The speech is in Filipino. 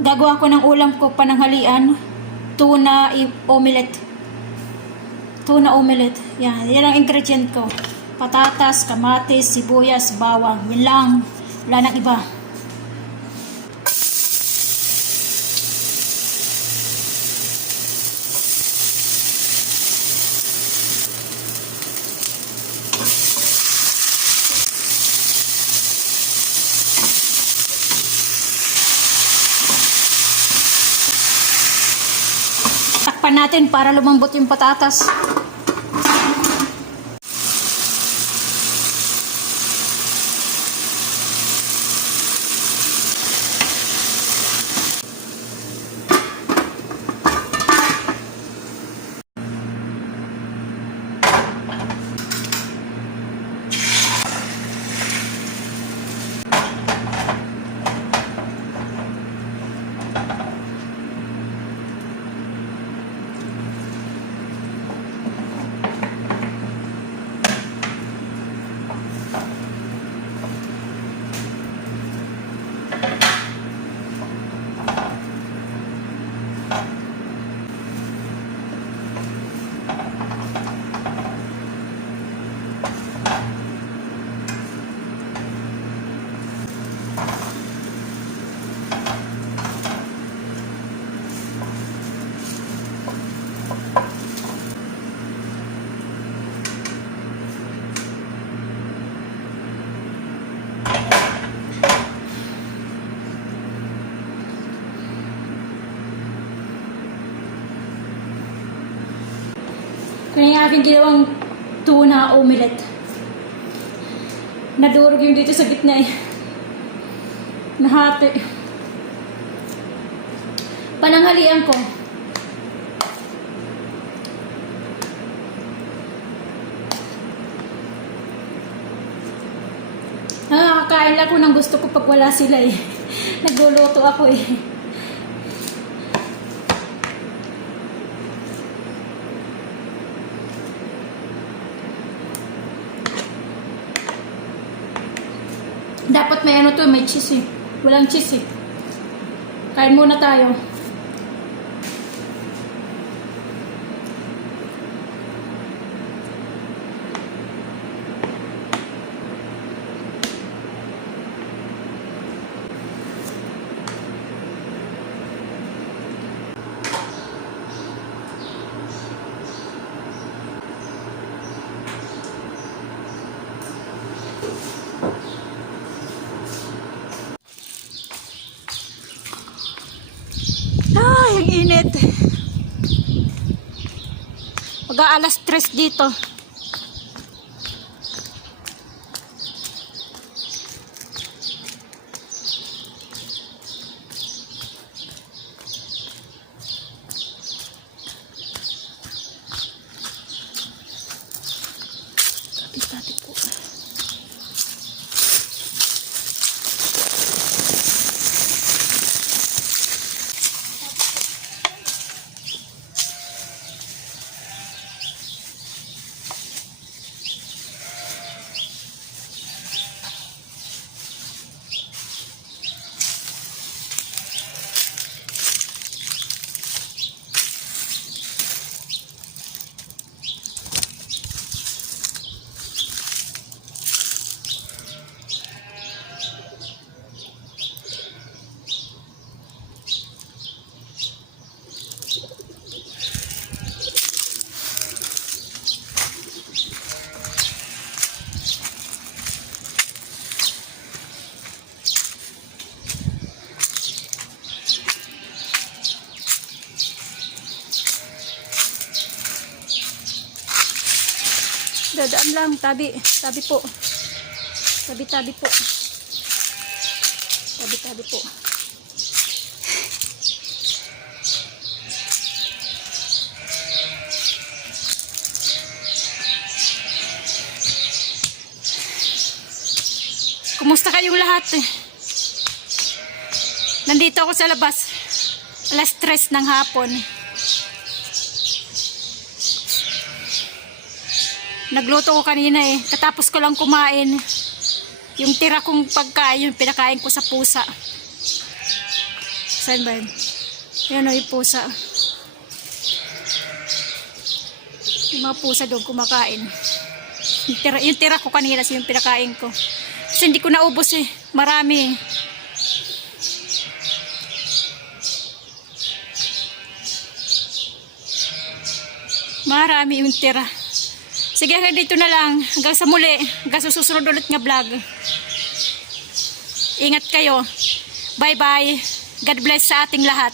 Gagawa ko ng ulam ko pananghalian. Omelette. Tuna omelette. Yan ang ingredient ko. Patatas, kamatis, sibuyas, bawang. Yan lang. Wala nang iba. Takpan natin para lumambot yung patatas. Kaya yung aking ginawang tuna omelette. Nadurog yung dito sa gitna eh. Nahati. Pananghalian ko. Nakakain lang ko ng gusto ko pag wala sila eh. Nagluluto ako eh. Dapat may ano to, may cheese eh. Walang cheese eh. Kain muna tayo. Ay, ang init. Mag-aalas 3 dito. Tapit po. Dadaan lang, tabi po. Tabi po. Tabi po. Kumusta kayong lahat eh? Nandito ako sa labas. Alas 3 ng hapon. Nagluto ko kanina eh. Katapos ko lang kumain. Yung tira kong pagkain, yung pinakain ko sa pusa. Saan ba yun? Yan o, yung pusa. Yung mga pusa doon kumakain. Yung tira ko kanina, yung pinakain ko. Kasi hindi ko naubos eh. Marami eh. Marami yung tira. Sige, hanggang dito na lang. Hanggang sa muli. Hanggang sa susunod ulit nga vlog. Ingat kayo. Bye-bye. God bless sa ating lahat.